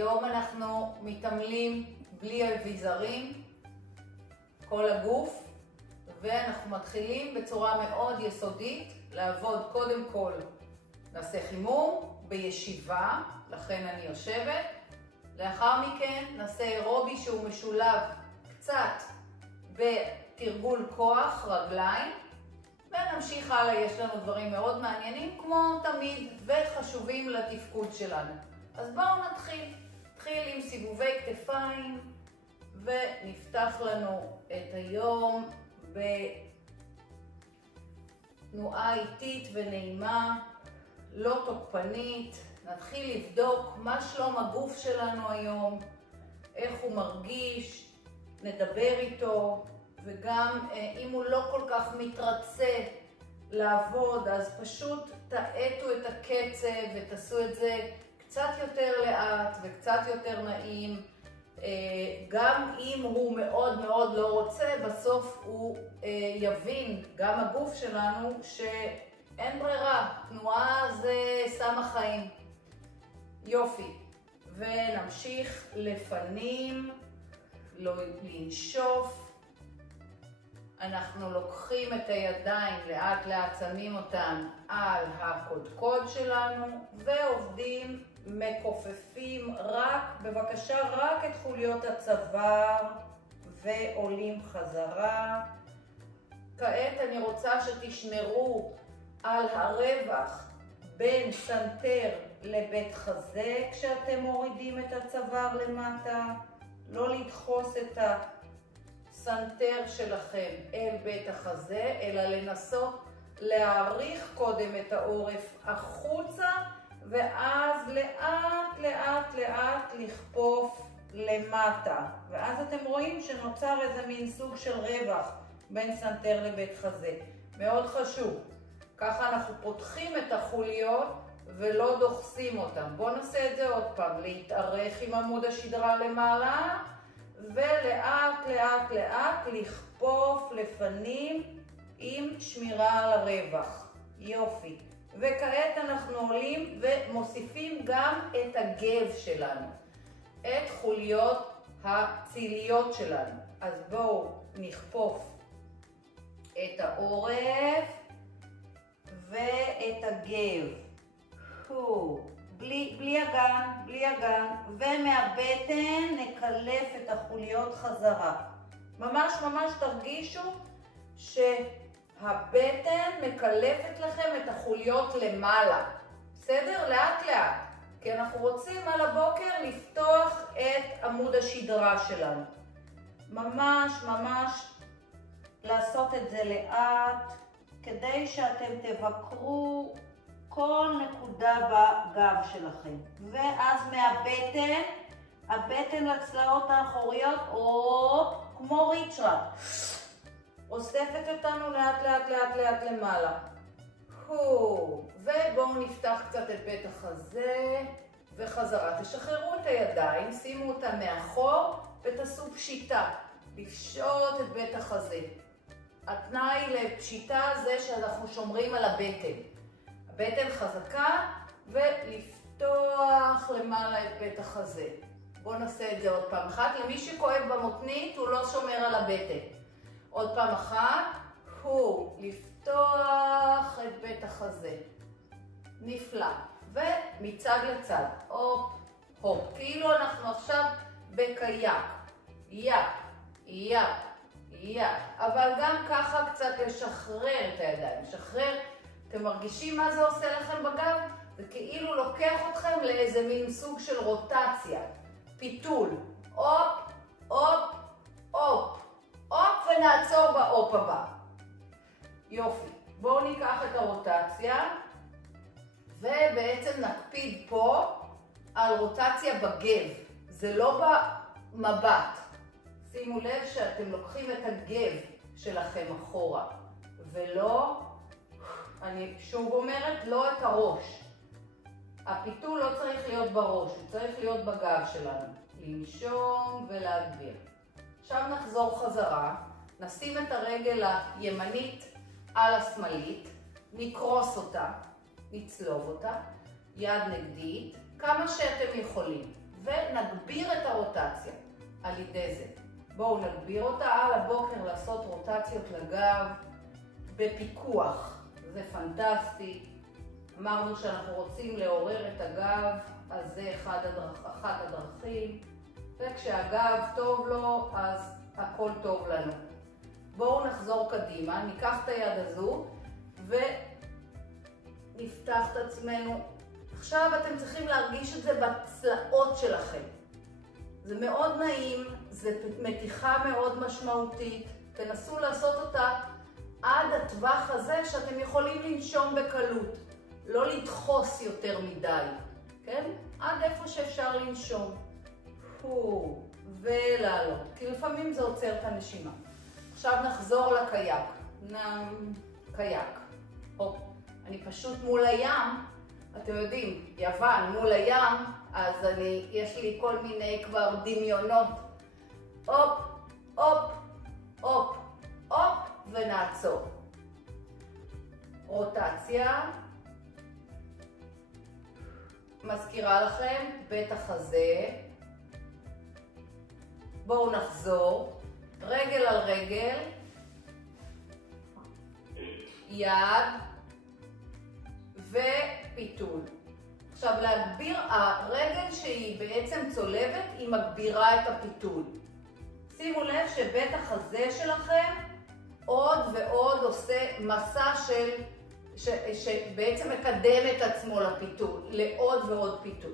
היום אנחנו מתעמלים בלי אביזרים, כל הגוף, ואנחנו מתחילים בצורה מאוד יסודית לעבוד. קודם כל נעשה חימום בישיבה, לכן אני יושבת. לאחר מכן נעשה אירובי שהוא משולב קצת בתרגול כוח רגליים, ונמשיך הלאה. יש לנו דברים מאוד מעניינים כמו תמיד וחשובים לתפקוד שלנו. אז בואו נתחיל עם סיבובי כתפיים, ונפתח לנו את היום בתנועה איטית ונעימה, לא תוקפנית. נתחיל לבדוק מה שלום הגוף שלנו היום, איך הוא מרגיש, נדבר איתו, וגם אם הוא לא כל כך מתרצה לעבוד, אז פשוט תאטו את הקצב ותעשו את זה קצת יותר לאט וקצת יותר נעים. גם אם הוא מאוד מאוד לא רוצה, בסוף הוא יבין, גם הגוף שלנו, שאין ברירה, תנועה זה סם החיים. יופי, ונמשיך לפנים, לא לנשוף. אנחנו לוקחים את הידיים, לאט לאט שמים אותן על הקודקוד שלנו ועובדים, מכופפים בבקשה רק את חוליות הצוואר ועולים חזרה. כעת אני רוצה שתשמרו על הרווח בין סנטר לבית חזה כשאתם מורידים את הצוואר למטה, לא לדחוס את הסנטר שלכם אל בית החזה, אלא לנסות להעריך קודם את העורף החוצה, ואז לאט לאט לאט לכפוף למטה. ואז אתם רואים שנוצר איזה מין סוג של רווח בין סנטר לבית חזה. מאוד חשוב. ככה אנחנו פותחים את החוליות ולא דוחסים אותם. בואו נעשה את זה עוד פעם. להתארך עם עמוד השדרה למעלה, ולאט לאט לאט לכפוף לפנים עם שמירה על הרווח. יופי. וכעת אנחנו עולים ומוסיפים גם את הגב שלנו, את חוליות הציליות שלנו. אז בואו נכפוף את העורף ואת הגב. בלי אגן, ומהבטן נקלף את החוליות חזרה. ממש תרגישו שהבטן מקלפת לכם את החוליות למעלה. בסדר? לאט לאט. כי אנחנו רוצים על הבוקר לפתוח את עמוד השדרה שלנו. ממש לעשות את זה לאט, כדי שאתם תבקרו כל נקודה בגב שלכם. ואז מהבטן, הבטן לצלעות האחוריות, או כמו ריצ'רה, אוספת אותנו לאט לאט למעלה. ובואו נפתח קצת את בית החזה וחזרה. תשחררו את הידיים, שימו אותם מאחור ותעשו פשיטה. לפשוט את בית החזה. התנאי לפשיטה זה שאנחנו שומרים על הבטן. הבטן חזקה, ולפתוח למעלה את בית החזה. בואו נעשה את זה עוד פעם אחת. למי שכואב במותנית הוא לא שומר על הבטן. עוד פעם אחת, לפתוח את בית החזה. נפלא. ומצד לצד, הופ, כאילו אנחנו עכשיו בקייק. יפ. אבל גם ככה קצת לשחרר את הידיים. לשחרר, אתם מרגישים מה זה עושה לכם בגב? זה כאילו לוקח אתכם לאיזה מין סוג של רוטציה. פיתול. הופ, ונעצור באופ הבא. יופי. בואו ניקח את הרוטציה, ובעצם נקפיד פה על רוטציה בגב. זה לא במבט. שימו לב שאתם לוקחים את הגב שלכם אחורה, ולא, אני שוב אומרת, לא את הראש. הפיתול לא צריך להיות בראש, הוא צריך להיות בגב שלנו. לנשום ולהגביר. עכשיו נחזור חזרה, נשים את הרגל הימנית על השמאלית, נקרוס אותה, נצלוב אותה, יד נגדית, כמה שאתם יכולים. ונגביר את הרוטציה על ידי זה. בואו נגביר אותה על הבוקר, לעשות רוטציות לגב בפיקוח. זה פנטסטי. אמרנו שאנחנו רוצים לעורר את הגב, אז זה אחת הדרכים. וכשהגב טוב לו, אז הכל טוב לנו. בואו נחזור קדימה, ניקח את היד הזו ונפתח את עצמנו. עכשיו אתם צריכים להרגיש את זה בצלעות שלכם. זה מאוד נעים, זה מתיחה מאוד משמעותית. תנסו לעשות אותה עד הטווח הזה שאתם יכולים לנשום בקלות. לא לדחוס יותר מדי, כן? עד איפה שאפשר לנשום. ולעלות, כי לפעמים זה עוצר את הנשימה. עכשיו נחזור לקייק. קייק. אני פשוט מול הים, אתם יודעים, יוון מול הים, אז יש לי כל מיני כבר דמיונות. הופ, הופ, הופ, הופ, ונעצור. רוטציה. מזכירה לכם, בית החזה. בואו נחזור. רגל על רגל. יד. ופיתול. עכשיו להגביר, הרגל שהיא בעצם צולבת, היא מגבירה את הפיתול. שימו לב שבית החזה שלכם עוד ועוד עושה מסע שבעצם מקדם את עצמו לפיתול, לעוד ועוד פיתול.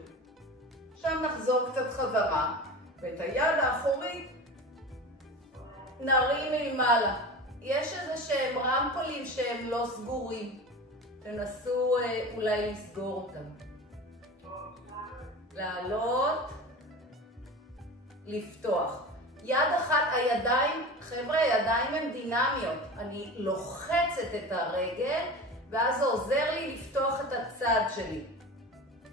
עכשיו נחזור קצת חזרה, ואת היד האחורית נרים מלמעלה. יש איזה שהם רמקולים שהם לא סגורים. תנסו אולי לסגור אותם. לעלות, לפתוח. יד אחת, הידיים, חבר'ה, הידיים הן דינמיות. אני לוחצת את הרגל, ואז זה עוזר לי לפתוח את הצד שלי.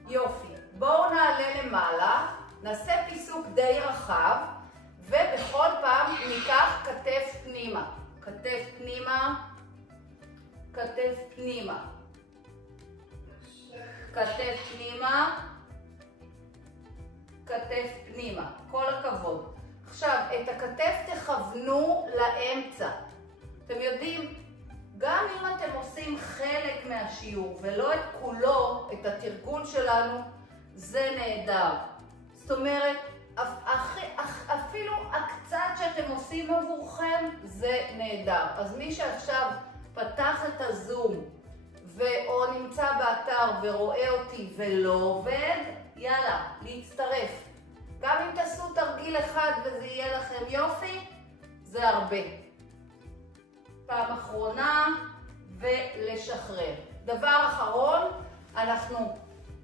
יופי. בואו נעלה למעלה, נעשה פיסוק די רחב, ובכל פעם ניקח כתף פנימה. כתף פנימה, כתף פנימה. כתף פנימה, כתף פנימה. כל הכבוד. עכשיו, את הכתף תכוונו לאמצע. אתם יודעים, גם אם אתם עושים חלק מהשיעור ולא את כולו, את התרגול שלנו, זה נהדר. זאת אומרת, אפילו הקצת שאתם עושים עבורכם, זה נהדר. אז מי שעכשיו פתח את הזום, או נמצא באתר ורואה אותי ולא עובד, יאללה, להצטרף. גם אם תעשו תרגיל אחד וזה יהיה לכם יופי, זה הרבה. פעם אחרונה ולשחרר. דבר אחרון, אנחנו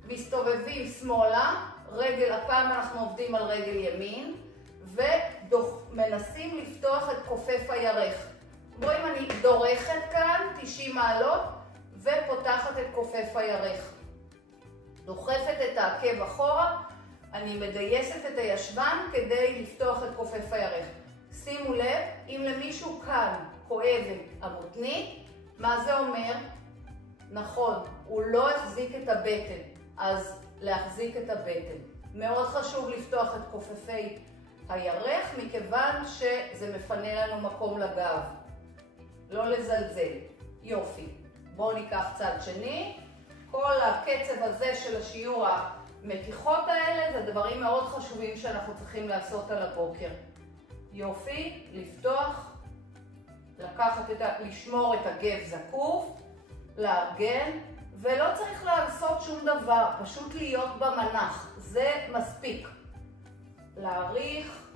מסתובבים שמאלה, הפעם אנחנו עובדים על רגל ימין, ומנסים לפתוח את כופף הירך. רואים, אני דורכת כאן 90 מעלות, ופותחת את כופף הירך. דוחפת את העקב אחורה, אני מדייסת את הישבן כדי לפתוח את כופף הירך. שימו לב, אם למישהו כאן כואבת המותנית, מה זה אומר? נכון, הוא לא החזיק את הבטן, אז להחזיק את הבטן. מאוד חשוב לפתוח את כופפי הירך, מכיוון שזה מפנה לנו מקום לגב. לא לזלזל. יופי. בואו ניקח צד שני. כל הקצב הזה של השיעור, המתיחות האלה, זה דברים מאוד חשובים שאנחנו צריכים לעשות על הבוקר. יופי, לפתוח, לשמור את הגב זקוף, לארגן, ולא צריך לעשות שום דבר, פשוט להיות במנח, זה מספיק. להאריך,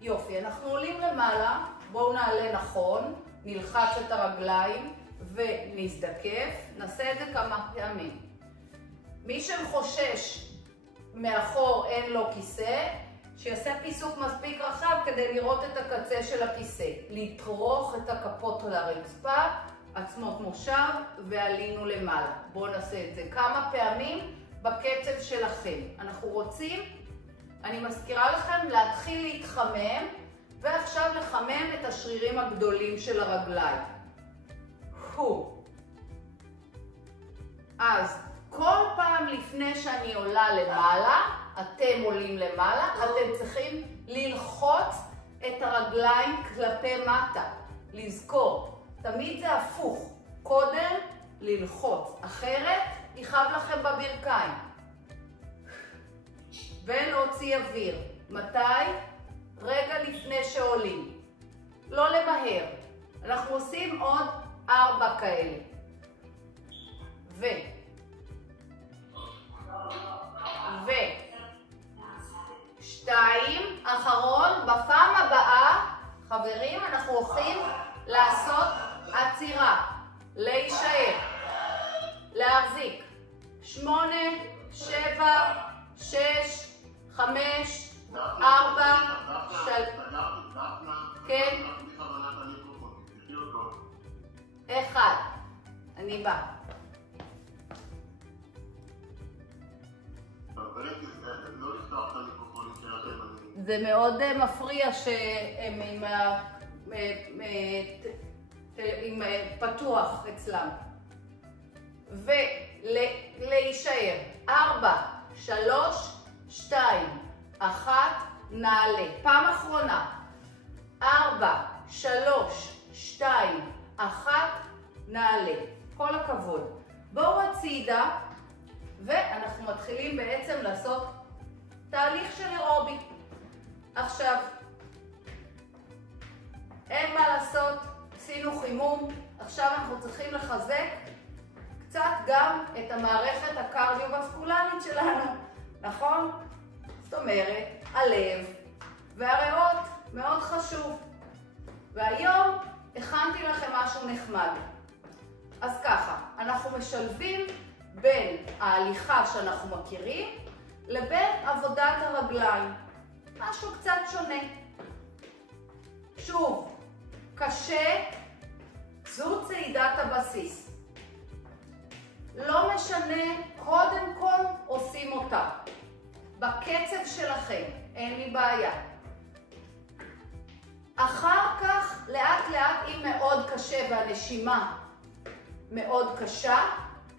יופי, אנחנו עולים למעלה, בואו נעלה נכון, נלחץ את הרגליים ונזדקף, נעשה את זה כמה פעמים. מי שחושש מאחור אין לו כיסא, שיעשה פיסוק מספיק רחב כדי לראות את הקצה של הכיסא. לתרוך את הכפות לרצפה, עצמות מושב, ועלינו למעלה. בואו נעשה את זה כמה פעמים בקצב שלכם. אנחנו רוצים, אני מזכירה לכם, להתחיל להתחמם, ועכשיו לחמם את השרירים הגדולים של הרגליים. אז כל פעם לפני שאני עולה למעלה, אתם עולים למעלה, אתם צריכים ללחוץ את הרגליים כלפי מטה. לזכור, תמיד זה הפוך. קודם ללחוץ, אחרת יכאב לכם בברכיים. ולהוציא אוויר. מתי? רגע לפני שעולים. לא למהר. אנחנו עושים עוד 4 כאלה. שתיים, אחרון. בפעם הבאה, חברים, אנחנו הולכים לעשות עצירה. להישאר. להחזיק. 8, 7, 6, 5, 4, 3, כן? 1. אני בא. זה מאוד מפריע שהם עם פתוח אצלם. ולהישאר. 4, 3, 2, 1, נעלה. פעם אחרונה. 4, 3, 2, 1, נעלה. כל הכבוד. בואו הצידה, ואנחנו מתחילים בעצם לעשות תהליך של אירובי. עכשיו, אין מה לעשות, עשינו חימום, עכשיו אנחנו צריכים לחזק קצת גם את המערכת הקרדיו-וסקולרית שלנו, נכון? זאת אומרת, הלב והריאות, מאוד חשוב. והיום הכנתי לכם משהו נחמד. אז ככה, אנחנו משלבים בין ההליכה שאנחנו מכירים לבין עבודת הרגליים. משהו קצת שונה. שוב, קשה, זו צעידת הבסיס. לא משנה, קודם כל עושים אותה. בקצב שלכם, אין לי בעיה. אחר כך, לאט לאט, אם מאוד קשה והנשימה מאוד קשה,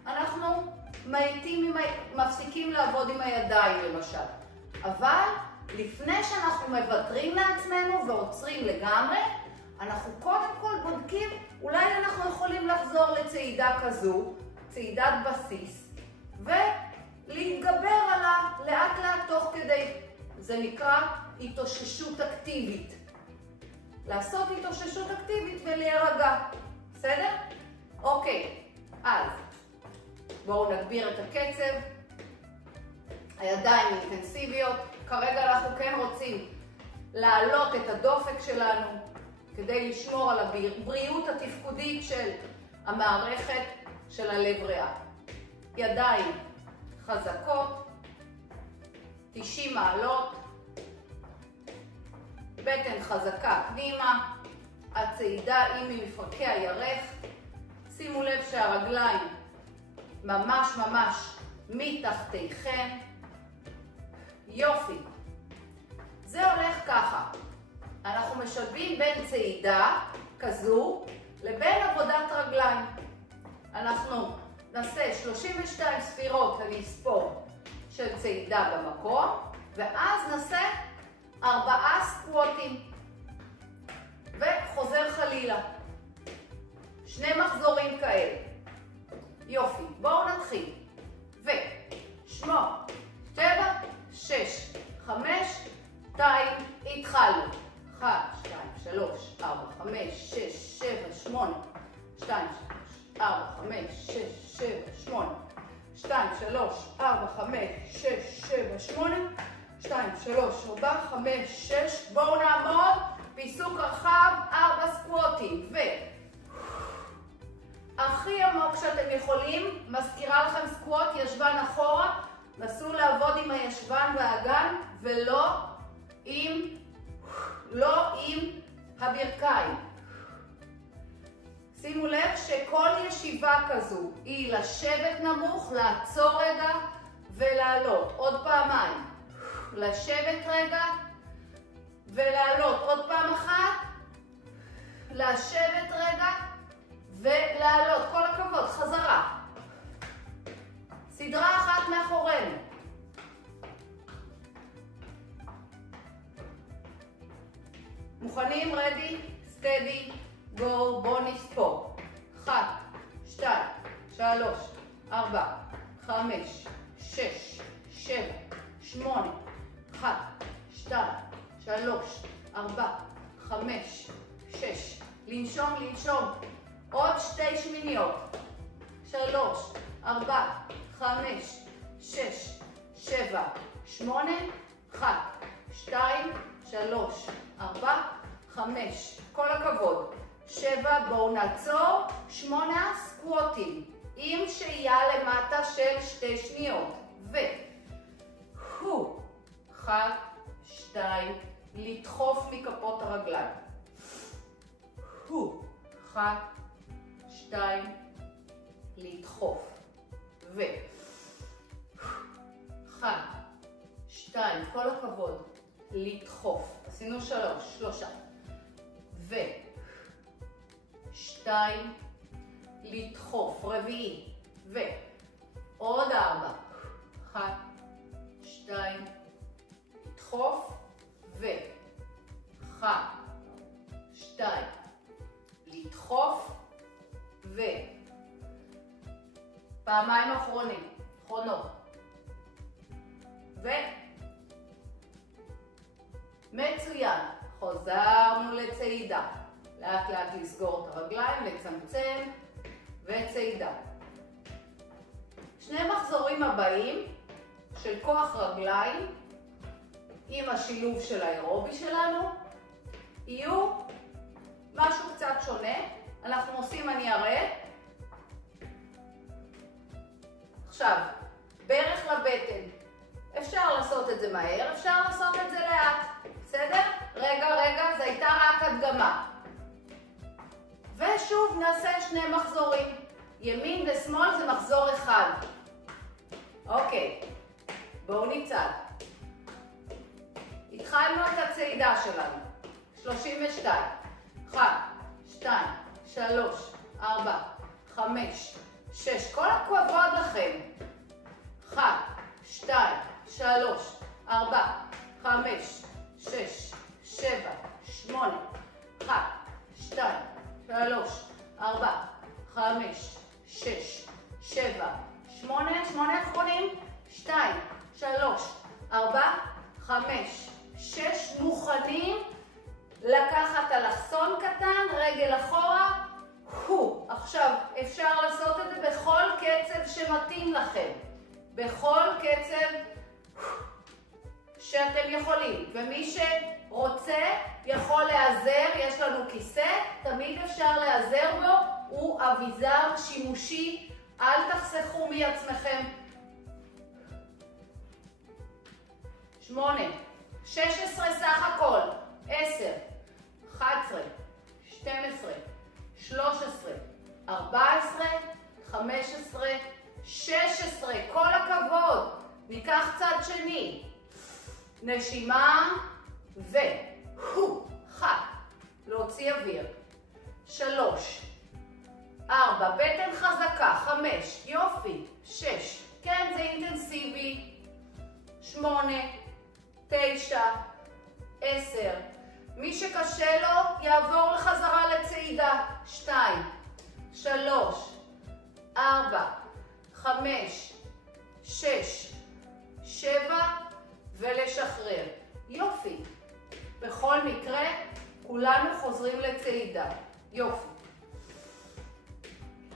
אנחנו מפסיקים לעבוד עם הידיים למשל. אבל לפני שאנחנו מוותרים לעצמנו ועוצרים לגמרי, אנחנו קודם כל בודקים, אולי אנחנו יכולים לחזור לצעידה כזו, צעידת בסיס, ולהתגבר עליה לאט לאט תוך כדי, זה נקרא התאוששות אקטיבית. לעשות התאוששות אקטיבית ולהירגע, בסדר? אוקיי, אז בואו נגביר את הקצב, הידיים אינטנסיביות, כרגע אנחנו כן רוצים להעלות את הדופק שלנו כדי לשמור על הבריאות התפקודית של המערכת של הלב ריאה. ידיים חזקות, 90 מעלות, בטן חזקה פנימה, הצעידה היא ממפרקי הירך. שימו לב שהרגליים ממש מתחתיכם. יופי. זה הולך ככה. אנחנו משלבים בין צעידה כזו לבין עבודת רגליים. אנחנו נעשה 32 ספירות לספור של צעידה במקום, ואז נעשה 4 סקווטים. וחוזר חלילה. 2 מחזורים כאלה. יופי. בואו נתחיל. 8, 7, 6, 5, 2, התחלנו. 1, 2, 3, 4, 5, 6, 7, 8, 2, 3, 4, 5, 6, 7, 8, 2, 3, 4, 5, 6, 7, 8, 2, 3, 4, 5, 6, בואו נעמוד, פיסוק רחב, 4 סקווטים, הכי עמוק שאתם יכולים, מזכירה לכם סקווט, ישבן אחורה, נסו לעבוד עם הישבן והאגן, ולא עם הברכיים. שימו לב שכל ישיבה כזו היא לשבת נמוך, לעצור רגע ולעלות. עוד פעמיים. לשבת רגע ולעלות. עוד פעם אחת. לשבת רגע ולעלות. כל הכבוד. חזרה. סדרה אחת מאחורינו. מוכנים? רדי? סטדי? גו. בואו נספור. 1, 2, 3, 4, 5, 6, 7, 8, 1, 2, 3, 4, 5, 6. לנשום, לנשום. עוד 2 שמיניות. 3, 4, 5, 6, 7, 8, 1, 2, 3, 4, 5. כל הכבוד. 7, בואו נעצור. 8 סקווטים. עם שהייה למטה של 2 שניות. ו... 1, 2, לדחוף מכפות הרגליים. 1, 2, לדחוף. 1, 2, כל הכבוד. לדחוף. עשינו 3. 2, לדחוף. 4. עוד 4. 1, 2, לדחוף. 1, 2, לדחוף. פעמיים אחרונות. מצוין. חוזרנו לצעידה. לאט לאט לסגור את הרגליים, לצמצם, וצעידה. 2 מחזורים הבאים של כוח רגליים עם השילוב של האירובי שלנו יהיו משהו קצת שונה. אנחנו עושים, אני אראה. עכשיו, ברך לבטן. אפשר לעשות את זה מהר, אפשר לעשות את זה לאט. בסדר? רגע, זה הייתה רק הדגמה. ושוב נעשה 2 מחזורים. ימין ושמאל זה מחזור אחד. אוקיי, בואו נצעד. התחלנו את הצעידה שלנו. 32. 1, 2, 3, 4, 5, 6. כל הכבוד לכם. 1, 2, 3, 4, 5, 6, 7, 8. 1, 2, 3, 4, 5, 6, 7, 8. 8 אחרונים. 2, 3, 4, 5, 6. מוכנים לקחת אלכסון קטן, רגל אחורה. עכשיו, אפשר לעשות את זה בכל קצב שמתאים לכם. בכל קצב שאתם יכולים. ומי שרוצה יכול להיעזר, יש לנו כיסא, תמיד אפשר להיעזר בו, הוא אביזר שימושי, אל תחסכו מעצמכם. 8, 16 סך הכל, 10, 11, 12, 13, 14, 15, 16, כל הכבוד. ניקח צד שני. נשימה להוציא אוויר. 3, 4, בטן חזקה. 5, יופי. 6, כן, זה אינטנסיבי. 8, 9, 10. מי שקשה לו יעבור לחזרה לצעידה. 2, 3, 4, 5, 6, 7 ולשחרר. יופי. בכל מקרה כולנו חוזרים לצעידה. יופי.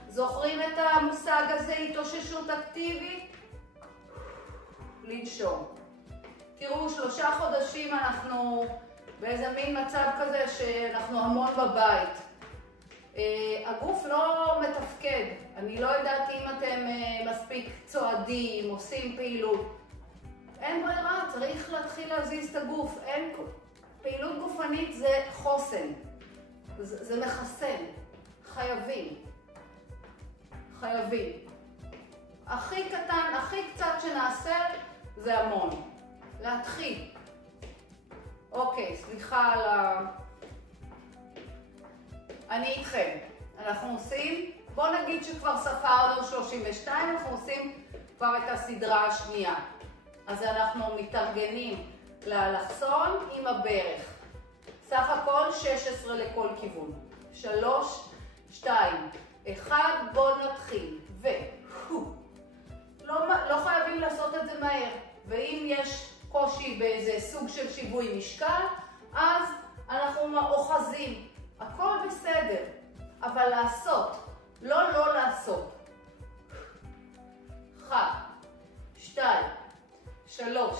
זוכרים את המושג הזה, התאוששות אקטיבית? לנשום. תראו, 3 חודשים אנחנו באיזה מין מצב כזה שאנחנו המון בבית. הגוף לא מתפקד. אני לא יודעת אם אתם מספיק צועדים, עושים פעילות. אין ברירה, צריך להתחיל להזיז את הגוף. פעילות גופנית זה חוסן. זה מחסן. חייבים. הכי קטן, הכי קצת שנעשה, זה המון. להתחיל. אוקיי, סליחה על אני איתכם. אנחנו עושים, בוא נגיד שכבר ספרנו 32, אנחנו עושים כבר את הסדרה השנייה. אז אנחנו מתארגנים לאלכסון עם הברך. סך הכל 16 לכל כיוון. 3, 2, 1, בואו נתחיל. לא חייבים לעשות את זה מהר. ואם יש קושי באיזה סוג של שיווי משקל, אז אנחנו אוחזים. הכל בסדר. אבל לעשות, לא לעשות. 1, 2, 3,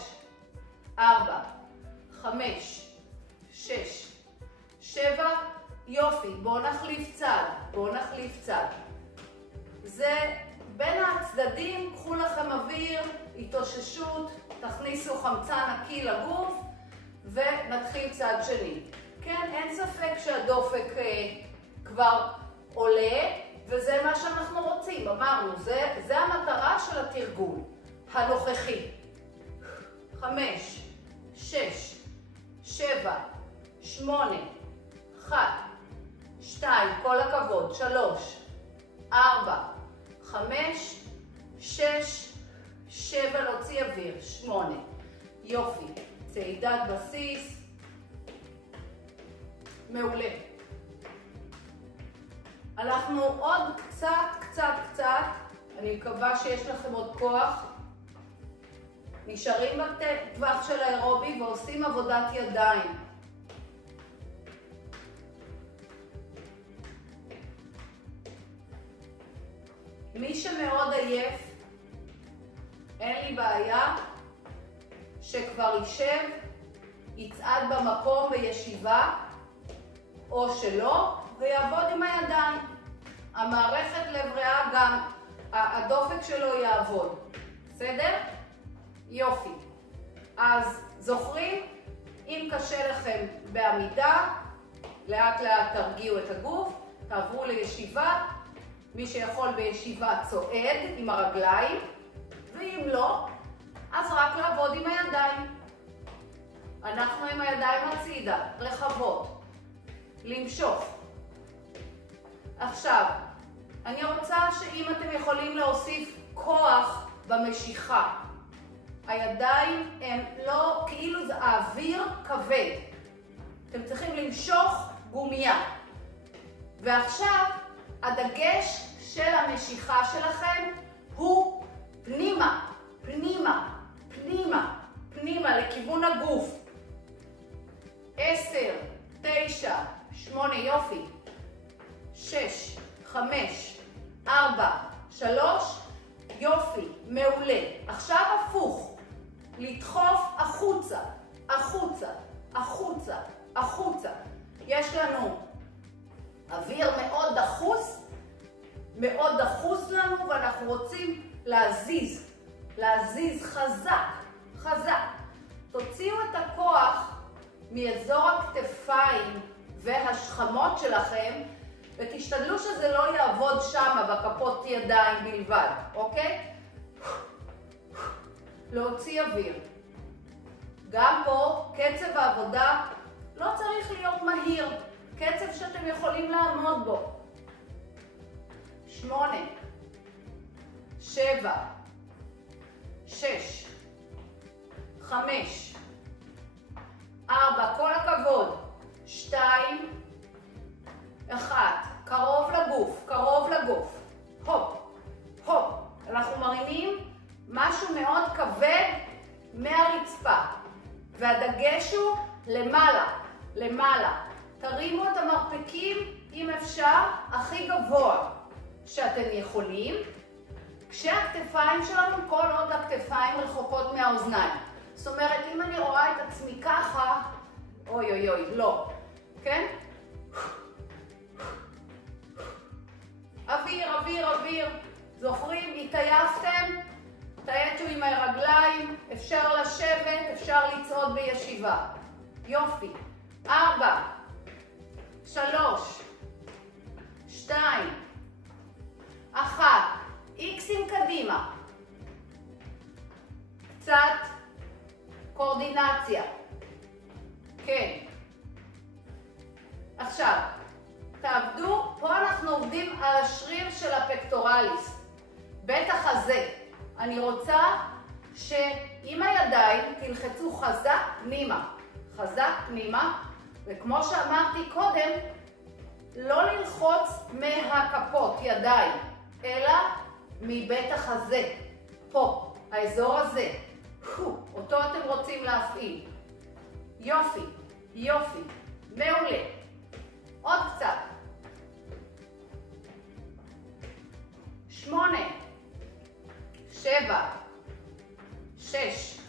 4, 5, 6, 7, יופי, בואו נחליף צד. זה בין הצדדים, קחו לכם אוויר, התאוששות, תכניסו חמצן נקי לגוף ונתחיל צד שני. כן, אין ספק שהדופק כבר עולה וזה מה שאנחנו רוצים. אמרנו, זה המטרה של התרגול הנוכחי. 5, 6, 7, 8, 1, 2, כל הכבוד, 3, 4, 5, 6, 7, להוציא אוויר, 8, יופי, צעידת בסיס, מעולה. אנחנו עוד קצת, אני מקווה שיש לכם עוד כוח, נשארים בטווח של האירובי ועושים עבודת ידיים. מי שמאוד עייף, אין לי בעיה שכבר יישב, יצעד במקום בישיבה או שלא ויעבוד עם הידיים. המערכת לב ריאה גם, הדופק שלו יעבוד. בסדר? יופי. אז זוכרים? אם קשה לכם בעמידה, לאט לאט תרגיעו את הגוף, תעברו לישיבה. מי שיכול בישיבה צועד עם הרגליים, ואם לא, אז רק לעבוד עם הידיים. אנחנו עם הידיים הצידה, רחבות. למשוך. עכשיו, אני רוצה שאם אתם יכולים להוסיף כוח במשיכה, הידיים הם לא, כאילו זה האוויר כבד. אתם צריכים למשוך גומיה. ועכשיו, הדגש של המשיכה שלכם הוא פנימה, לכיוון הגוף. 10, 9, 8, יופי. 6, 5, 4, 3, יופי, מעולה. עכשיו הפוך, לדחוף החוצה. יש לנו אוויר מאוד דחוס לנו ואנחנו רוצים להזיז חזק. תוציאו את הכוח מאזור הכתפיים והשכמות שלכם ותשתדלו שזה לא יעבוד שם בכפות ידיים בלבד, אוקיי? להוציא אוויר. גם פה קצב העבודה לא צריך להיות מהיר, קצב שאתם יכולים לעמוד בו. 8, 7, 6, 5, 4, כל הכבוד, 2, 1, קרוב לגוף, הופ, אנחנו מרימים משהו מאוד כבד מהרצפה, והדגש הוא למעלה, תרימו את המרפקים אם אפשר הכי גבוה שאתם יכולים, כשהכתפיים שלנו, כל עוד הכתפיים רחוקות מהאוזניים. זאת אומרת, אם אני רואה את עצמי ככה, אוי, לא, כן? אוויר, זוכרים? התעייפתם? תעייתו עם הרגליים, אפשר לשבת, אפשר לצעוד בישיבה. יופי. 4, 3, 2, 1, איקסים קדימה. קצת קואורדינציה. כן. עכשיו, תעבדו, פה אנחנו עובדים על השריר של הפקטורליס. בית החזה. אני רוצה שעם הידיים תלחצו חזק פנימה, וכמו שאמרתי קודם, לא ללחוץ מהכפות ידיים, אלא מבית החזה, פה, האזור הזה. אותו אתם רוצים להפעיל. יופי, יופי, מעולה. עוד קצת. 8, 7, 6,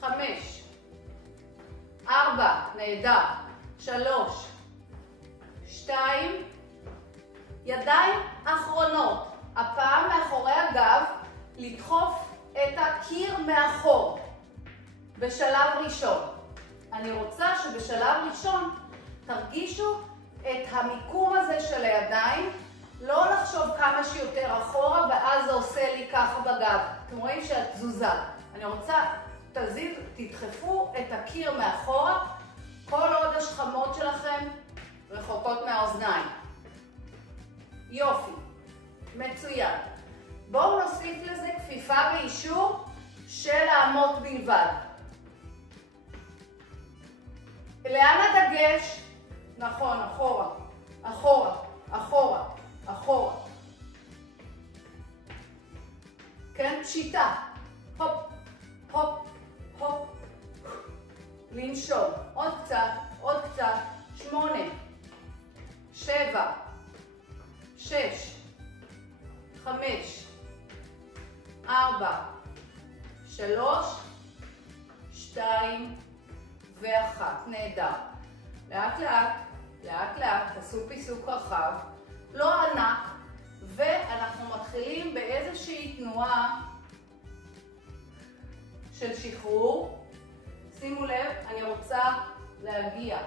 5, 4, נהדר, 3, 2, ידיים אחרונות, הפעם מאחורי הגב, לדחוף את הקיר מאחור, בשלב ראשון. אני רוצה שבשלב ראשון תרגישו את המיקום הזה של הידיים, לא לחשוב כמה שיותר אחורה ואז זה עושה לי ככה בגב. אתם רואים שאת תזוזה. אני רוצה, תדחפו את הקיר מאחורה, כל עוד השכמות שלכם רחוקות מהאוזניים. יופי, מצוין. בואו נוסיף לזה כפיפה ואישור של האמות בלבד. לאן הדגש? נכון, אחורה, אחורה, אחורה, אחורה. כן, פשיטה. הופ, הופ, הופ. לנשום. עוד קצת, עוד קצת. 8, 7, 6, 5, 4, 3, 2 ו1. נהדר. לאט לאט, לאט לאט, תעשו פיסוק רחב, לא ענק, ואנחנו מתחילים באיזושהי תנועה של שחרור. שימו לב, אני רוצה להגיע.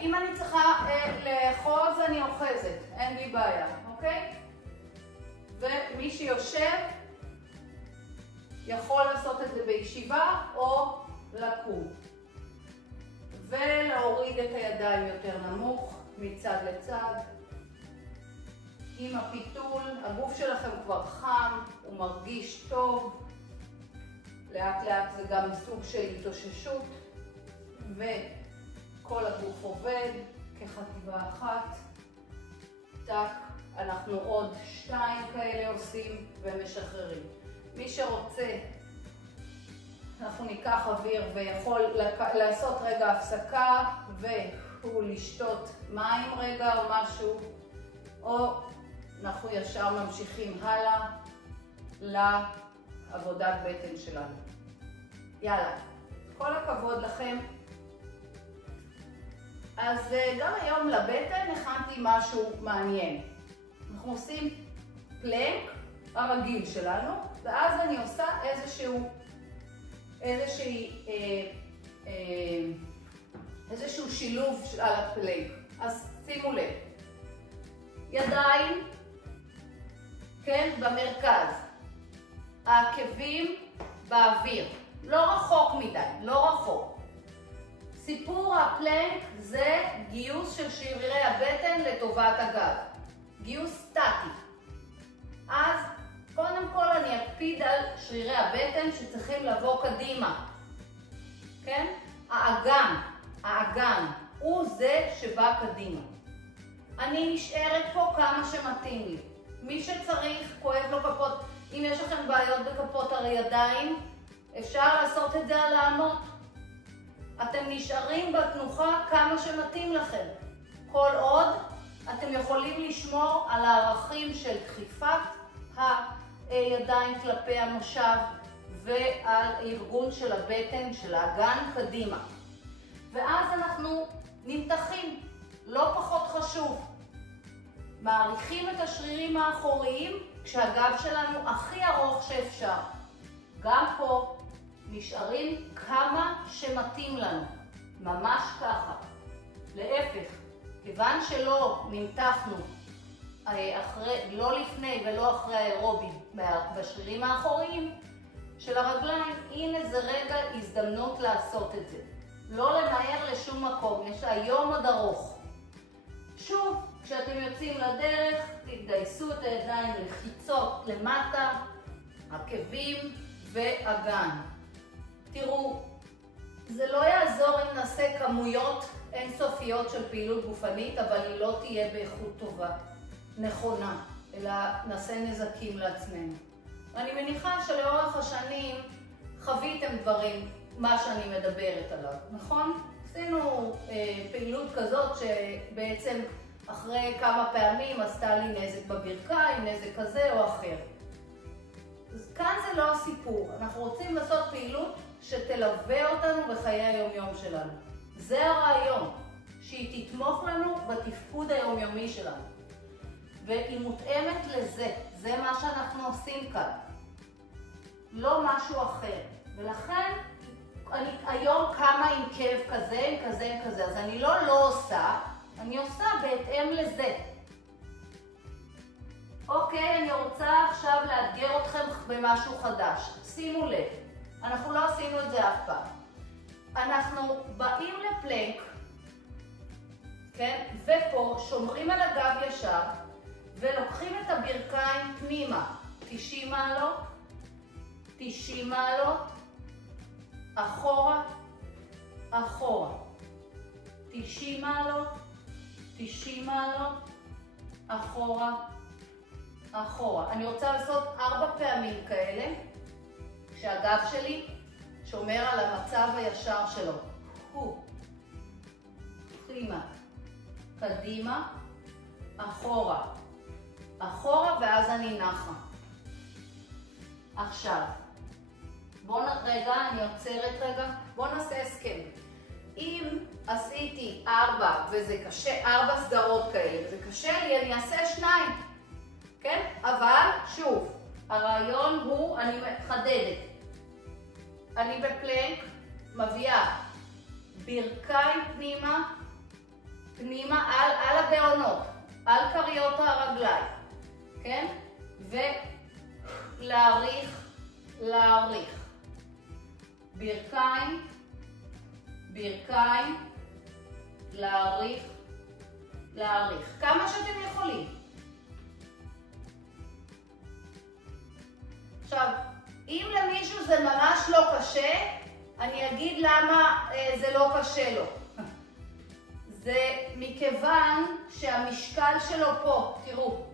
אם אני צריכה לאחוז, אני אוחזת, אין לי בעיה, אוקיי? ומי שיושב יכול לעשות את זה בישיבה או לקום. ולהוריד את הידיים יותר נמוך, מצד לצד. עם הפיתול, הגוף שלכם כבר חם, הוא מרגיש טוב. לאט לאט זה גם סוג של התאוששות. וכל הגוף עובד כחטיבה אחת. טק, אנחנו עוד 2 כאלה עושים ומשחררים. מי שרוצה, אנחנו ניקח אוויר ויכול לעשות רגע הפסקה והוא לשתות מים רגע או משהו, או אנחנו ישר ממשיכים הלאה לעבודת בטן שלנו. יאללה, כל הכבוד לכם. אז גם היום לבטן הכנתי משהו מעניין. אנחנו עושים פלנק הרגיל שלנו, ואז אני עושה איזשהו שילוב על הפלנק. אז שימו לב, ידיים, כן, במרכז, העקבים באוויר, לא רחוק מדי, לא רחוק. סיפור הפלנק זה גיוס של שרירי הבטן לטובת הגב, גיוס סטטי. אז קודם כל אני אקפיד על שרירי הבטן שצריכים לבוא קדימה, כן? האגן הוא זה שבא קדימה. אני נשארת פה כמה שמתאים לי. מי שצריך, כואב לו כפות, אם יש לכם בעיות בכפות הידיים, אפשר לעשות את זה על האמות. אתם נשארים בתנוחה כמה שמתאים לכם. כל עוד אתם יכולים לשמור על הערכים של דחיפת הידיים כלפי המושב ועל ארגון של הבטן, של האגן קדימה. ואז אנחנו נמתחים, לא פחות חשוב. מעריכים את השרירים האחוריים כשהגב שלנו הכי ארוך שאפשר. גם פה נשארים כמה שמתאים לנו, ממש ככה. להפך, כיוון שלא נמתחנו לא לפני ולא אחרי האירובי בשרירים האחוריים של הרגליים, הנה זה רגע הזדמנות לעשות את זה. לא למהר לשום מקום, יש היום עוד ארוך. שוב, כשאתם יוצאים לדרך, תתגייסו את הידיים לחיצות למטה, עקבים ואגן. תראו, זה לא יעזור אם נעשה כמויות אינסופיות של פעילות גופנית, אבל היא לא תהיה באיכות טובה, נכונה, אלא נעשה נזקים לעצמנו. אני מניחה שלאורך השנים חוויתם דברים, מה שאני מדברת עליו, נכון? עשינו פעילות כזאת שבעצם אחרי כמה פעמים עשתה לי נזק בברכיים, נזק כזה או אחר. אז כאן זה לא הסיפור, אנחנו רוצים לעשות פעילות שתלווה אותנו בחיי היום-יום שלנו. זה הרעיון, שהיא תתמוך לנו בתפקוד היומיומי שלנו. והיא מותאמת לזה, זה מה שאנחנו עושים כאן. לא משהו אחר. ולכן אני היום קמה עם כאב כזה, עם כזה, עם כזה. אז אני לא עושה, אני עושה בהתאם לזה. אוקיי, אני רוצה עכשיו לאתגר אתכם במשהו חדש. שימו לב, אנחנו לא עשינו את זה אף פעם. אנחנו באים לפלנק, כן? ופה שומרים על הגב ישר, ולוקחים את הברכיים פנימה. 90 מעלות, 90 מעלות, אחורה, אחורה. 90 מעלות, 90 מעלות, אחורה, אחורה. אני רוצה לעשות 4 פעמים כאלה, כשהגב שלי שומר על המצב הישר שלו. פנימה, קדימה, אחורה, אחורה, ואז אני נחה. עכשיו, אני עוצרת רגע, בואו נעשה הסכם. אם עשיתי 4 וזה קשה, 4 סדרות כאלה, וזה קשה לי, אני אעשה 2. כן? אבל, שוב, הרעיון הוא, אני מחדדת. אני בפלנק מביאה ברכיים פנימה, פנימה על הבעונות, על קריות הרגליים, כן? ולהאריך, להאריך. ברכיים, ברכיים, להאריך, להאריך. כמה שאתם יכולים. עכשיו, אם למישהו זה ממש לא קשה, אני אגיד למה זה לא קשה לו. זה מכיוון שהמשקל שלו פה, תראו,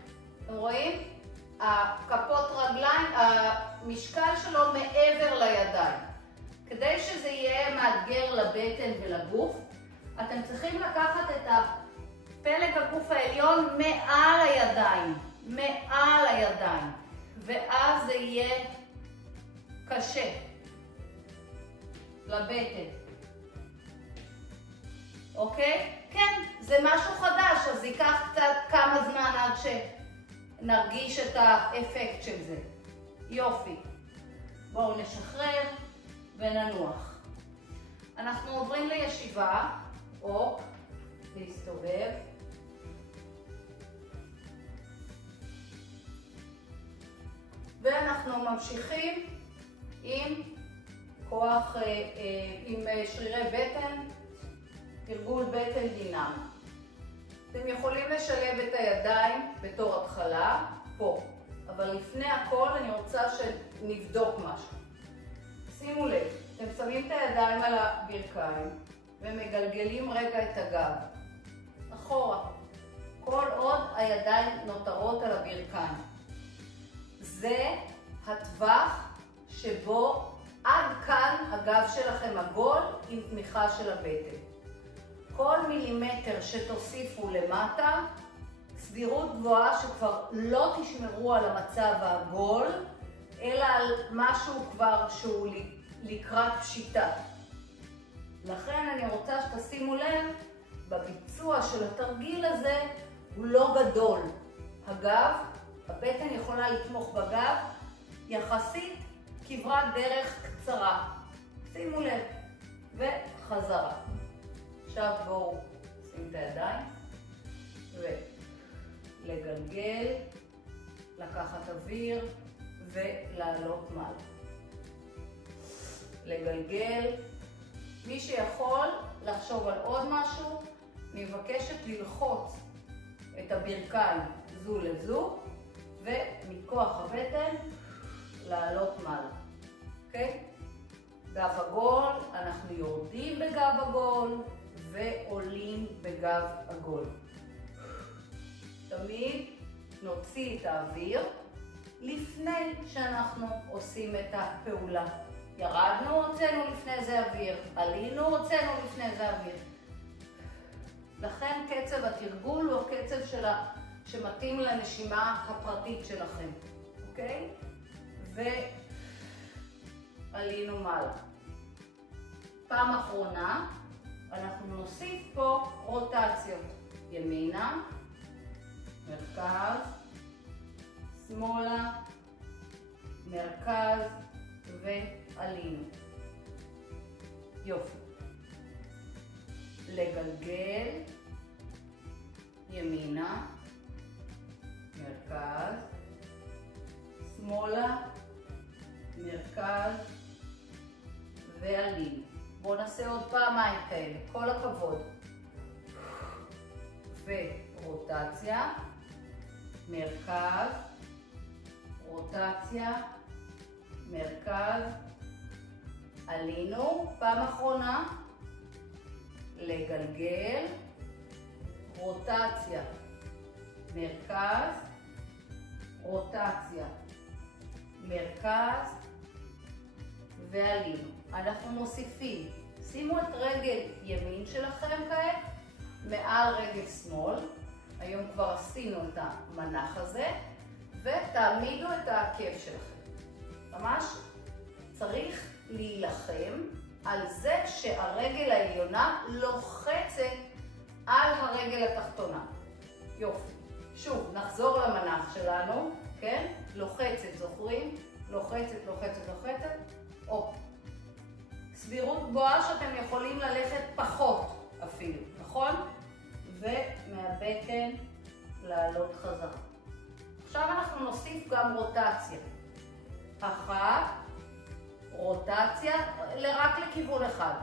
אתם רואים? הכפות רגליים, המשקל שלו מעבר לידיים. כדי שזה יהיה מאתגר לבטן ולגוף, אתם צריכים לקחת את הפלג הגוף העליון מעל הידיים, מעל הידיים, ואז זה יהיה קשה לבטן. אוקיי? כן, זה משהו חדש, אז ייקח קצת כמה זמן עד שנרגיש את האפקט של זה. יופי. בואו נשחרר וננוח. אנחנו עוברים לישיבה, או להסתובב. ואנחנו ממשיכים עם כוח, עם שרירי בטן, תרגול בטן דינמי. אתם יכולים לשלב את הידיים בתור התחלה, פה. אבל לפני הכל אני רוצה שנבדוק משהו. שימו לב, אתם שמים את הידיים על הברכיים ומגלגלים רגע את הגב. אחורה. כל עוד הידיים נותרות על הברכיים. זה הטווח שבו עד כאן הגב שלכם עגול עם תמיכה של הבטן. כל מילימטר שתוסיפו למטה, סבירות גבוהה שכבר לא תשמרו על המצב העגול, אלא על משהו כבר שהוא לקראת פשיטה. לכן אני רוצה שתשימו לב, בביצוע של התרגיל הזה הוא לא גדול. הגב, הבטן יכולה לתמוך בגב, יחסית כברת דרך קצרה. שימו לב, וחזרה. עכשיו בואו שים את הידיים, ולגלגל, לקחת אוויר, ולעלות מעלה. לגלגל. מי שיכול לחשוב על עוד משהו, אני מבקשת ללחוץ את הברכיים זו לזו, ומכוח הבטן לעלות מעלה. אוקיי? גב עגול, אנחנו יורדים בגב עגול ועולים בגב עגול. תמיד נוציא את האוויר לפני שאנחנו עושים את הפעולה. ירדנו, הוצאנו לפני זה אוויר, עלינו, הוצאנו לפני זה אוויר. לכן קצב התרגול הוא הקצב שמתאים לנשימה הפרטית שלכם, אוקיי? ועלינו מעלה. פעם אחרונה אנחנו נוסיף פה רוטציות. ימינה, מרכז, שמאלה, מרכז ועלינו. יופי. לגלגל, ימינה, מרכז, שמאלה, מרכז ועלינו. בואו נעשה עוד פעמיים כאלה, כל הכבוד. ורוטציה, מרכז, רוטציה, מרכז, עלינו, פעם אחרונה, לגלגל, רוטציה, מרכז, רוטציה, מרכז ועלינו. אנחנו מוסיפים, שימו את רגל ימין שלכם כעת מעל רגל שמאל, היום כבר עשינו את המנח הזה, ותעמידו את העקב שלכם. ממש צריך להילחם על זה שהרגל העליונה לוחצת על הרגל התחתונה. יופי. שוב, נחזור למנח שלנו, כן? לוחצת, זוכרים? לוחצת, לוחצת, לוחצת. או. סבירות גבוהה שאתם יכולים ללכת פחות אפילו, נכון? ומהבטן לעלות חזרה. עכשיו אנחנו נוסיף גם רוטציה. אחת, רוטציה רק לכיוון אחד.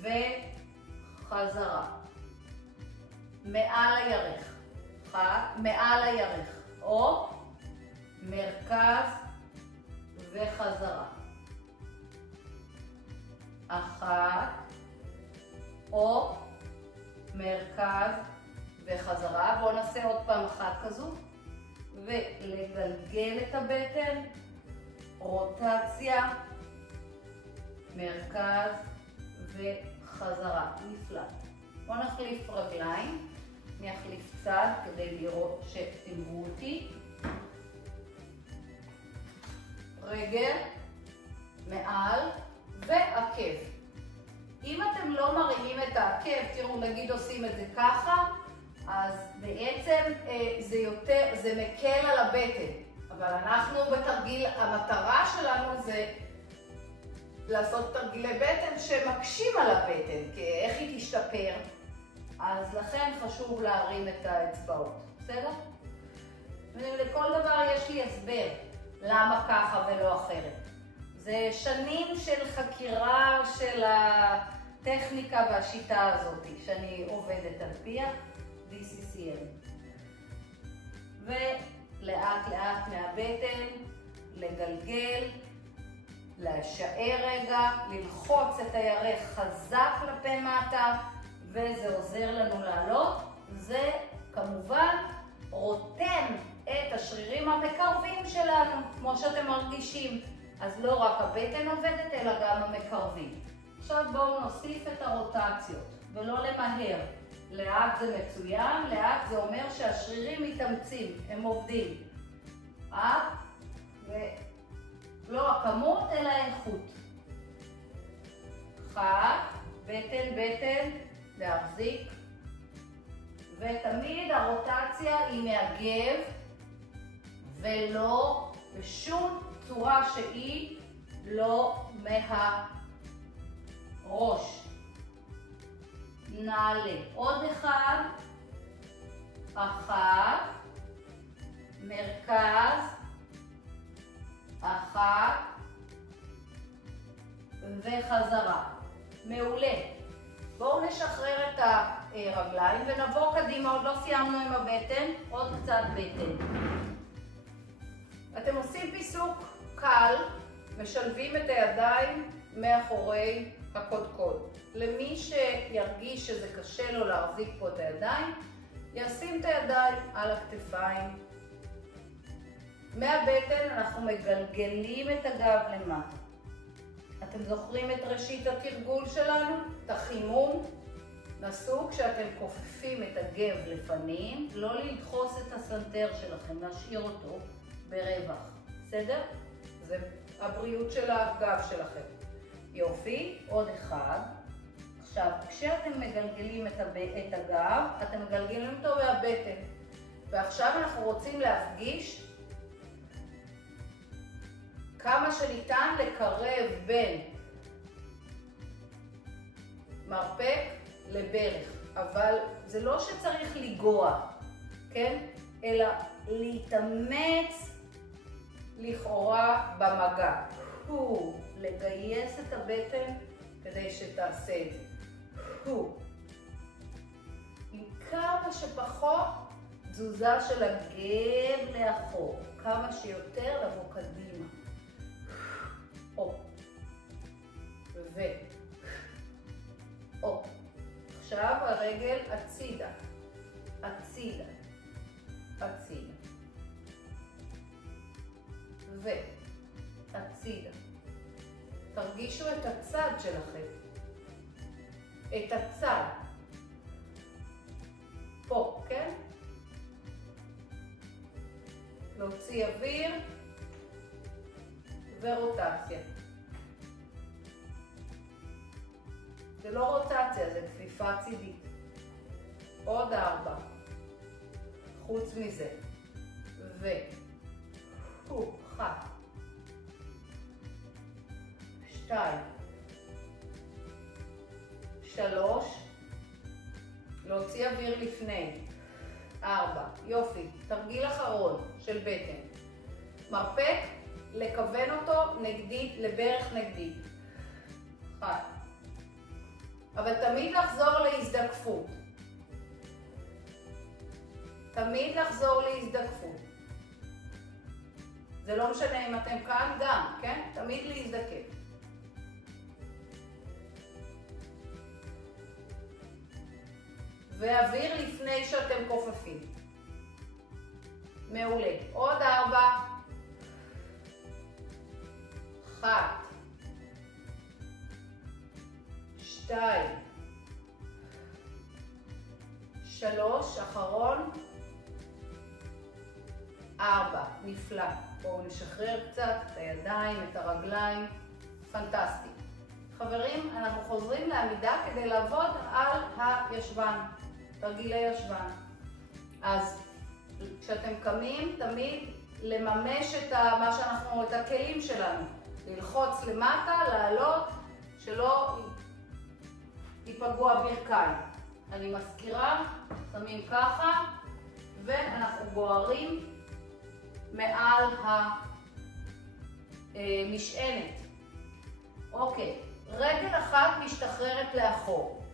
וחזרה. מעל הירך. מעל הירך. או מרכז וחזרה. אחת, או מרכז וחזרה. בואו נעשה עוד פעם אחת כזו. ולגלגל את הבטן. רוטציה, מרכז וחזרה. נפלא. בואו נחליף רגליים. אני אחליף צד כדי לראות שתראו אותי. רגל, מעל ועקב. אם אתם לא מרימים את העקב, תראו, נגיד עושים את זה ככה, אז בעצם זה מקל על הבטן. אבל אנחנו בתרגיל, המטרה שלנו זה לעשות תרגילי בטן שמקשים על הבטן, כי איך היא תשתפר. אז לכן חשוב להרים את האצבעות, בסדר? ולכל דבר יש לי הסבר למה ככה ולא אחרת. זה שנים של חקירה של הטכניקה והשיטה הזאת שאני עובדת על פיה, DCCM. ולאט לאט מהבטן, לגלגל, להישאר רגע, ללחוץ את הירך חזק כלפי מטה, וזה עוזר לנו לעלות. זה כמובן רותם את השרירים המקרבים שלנו, כמו שאתם מרגישים. אז לא רק הבטן עובדת, אלא גם המקרבים. עכשיו בואו נוסיף את הרוטציות, ולא למהר. לאט זה מצוין, לאט זה אומר שהשרירים מתאמצים, הם עובדים. ולא הכמות, אלא האיכות. אחת, בטן, בטן, להחזיק. ותמיד הרוטציה היא מהגב, ולא בשום צורה שהיא לא מהראש. נעלה. עוד אחד. אחת. מרכז. אחת. וחזרה. מעולה. בואו נשחרר את הרגליים ונבוא קדימה. עוד לא סיימנו עם הבטן. עוד קצת בטן. אתם עושים פיסוק קל. משלבים את הידיים מאחורי הקודקוד. למי שירגיש שזה קשה לו להחזיק פה את הידיים, ישים את הידיים על הכתפיים. מהבטן אנחנו מגלגלים את הגב למטה. אתם זוכרים את ראשית התרגול שלנו? את החימום? נסו כשאתם כופפים את הגב לפנים, לא לדחוס את הסנטר שלכם, להשאיר אותו ברווח. בסדר? זה הבריאות של הגב שלכם. יופי, עוד אחד. עכשיו, כשאתם מגלגלים את הגב, אתם מגלגלים אותו מהבטן. ועכשיו אנחנו רוצים להפגיש כמה שניתן לקרב בין מרפק לברך. אבל זה לא שצריך לגוע, כן? אלא להתאמץ לכאורה במגע. לגייס את הבטן כדי שתעשה את זה. עם כמה שפחות תזוזה של הגב לאחור, כמה שיותר לבוא קדימה. עכשיו הרגל הצידה, הצידה, הצידה, והצידה. תרגישו את הצד שלכם, את הצד, פה, כן? להוציא אוויר ורוטציה. זה לא רוטציה, זה כפיפה צידית. עוד 4. חוץ מזה. 1. 2. 3. להוציא אוויר לפני. 4. יופי. תרגיל אחרון של בטן. מרפק, לכוון אותו נגדית, לברך נגדית. 1. אבל תמיד לחזור להזדקפות. תמיד לחזור להזדקפות. זה לא משנה אם אתם כאן גם, כן? תמיד להזדקף. ואוויר לפני שאתם כופפים. מעולה. עוד 4. 1. 2. 3. אחרון. 4. נפלא. בואו נשחרר קצת את הידיים, את הרגליים. פנטסטי. חברים, אנחנו חוזרים לעמידה כדי לעבוד על הישבן. תרגילי ישבן. אז כשאתם קמים, תמיד לממש את הכלים שלנו. ללחוץ למטה, לעלות, שלא ייפגעו הברכיים. אני מזכירה, שמים ככה, ואנחנו גוערים מעל המשענת. אוקיי, רגל אחת משתחררת לאחור.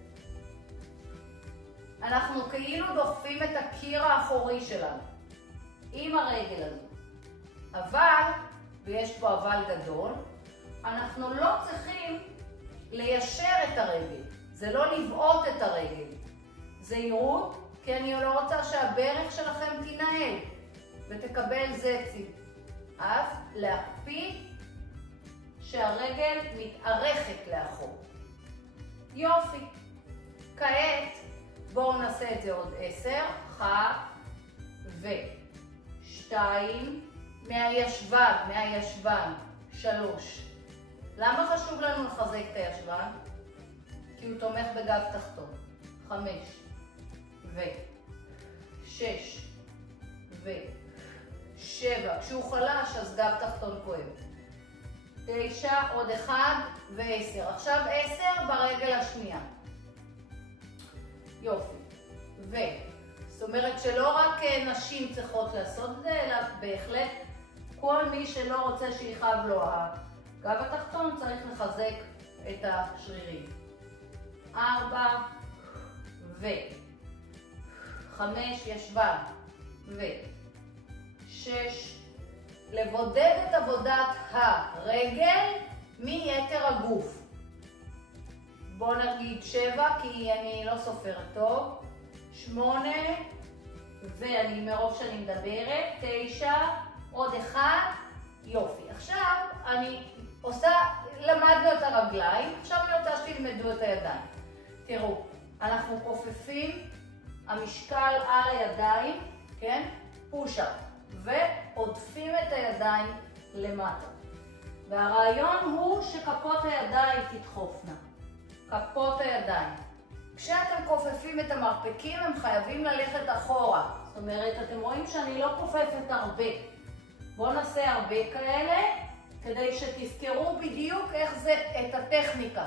אנחנו כאילו דוחפים את הקיר האחורי שלנו עם הרגל הזו. אבל, ויש פה אבל גדול, אנחנו לא צריכים ליישר את הרגל. זה לא לבעוט את הרגל. זהירות, כי אני לא רוצה שהברך שלכם תנהל ותקבל זצים. אז להקפיד שהרגל מתארכת לאחור. יופי. כעת בואו נעשה את זה עוד 10. 1 ו2 מהישבן. 3. למה חשוב לנו לחזק את הישבן? כי הוא תומך בגב תחתון. 5 ו6 ו7. כשהוא חלש אז גב תחתון כואב. 9, עוד 1 ו10. עכשיו 10 ברגל השנייה. יופי. זאת אומרת שלא רק נשים צריכות לעשות את זה, אלא בהחלט כל מי שלא רוצה שיכאב לו הגב התחתון צריך לחזק את השרירים. 4 ו5 ישבן ו6. לבודד את עבודת הרגל מיתר הגוף. בואו נגיד 7, כי אני לא סופרת טוב. 8, ואני מרוב שאני מדברת, 9, עוד 1, יופי. עכשיו אני עושה, למדנו את הרגליים, עכשיו אני רוצה שתלמדו את הידיים. תראו, אנחנו כופפים, המשקל על הידיים, כן? פוש-אפ, ועודפים את הידיים למטה. והרעיון הוא שכפות הידיים תדחופנה. כפות הידיים. כשאתם כופפים את המרפקים הם חייבים ללכת אחורה. זאת אומרת, אתם רואים שאני לא כופפת הרבה. בואו נעשה הרבה כאלה, כדי שתזכרו בדיוק איך זה, את הטכניקה.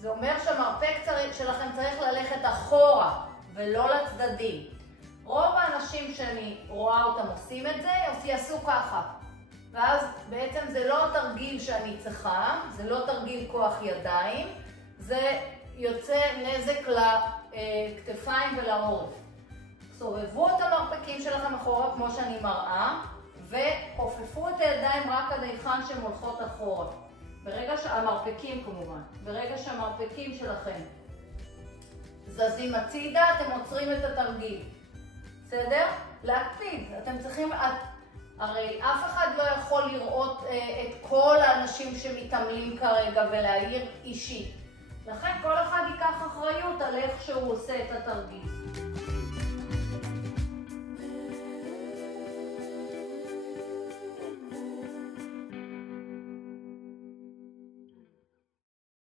זה אומר שהמרפק שלכם צריך ללכת אחורה, ולא לצדדים. רוב האנשים שאני רואה אותם עושים את זה, יעשו ככה. ואז בעצם זה לא תרגיל שאני צריכה, זה לא תרגיל כוח ידיים, זה יוצא נזק לכתפיים ולעורף. סובבו את המרפקים שלכם אחורה כמו שאני מראה, וכופפו את הידיים רק עד היכן שהן הולכות אחורה. המרפקים כמובן. ברגע שהמרפקים שלכם זזים הצידה, אתם עוצרים את התרגיל. בסדר? להקפיד. אתם צריכים, הרי אף אחד לא יכול לראות את כל האנשים שמתעמלים כרגע ולהעיר אישית. לכן כל אחד ייקח אחריות על איך שהוא עושה את התרגיל.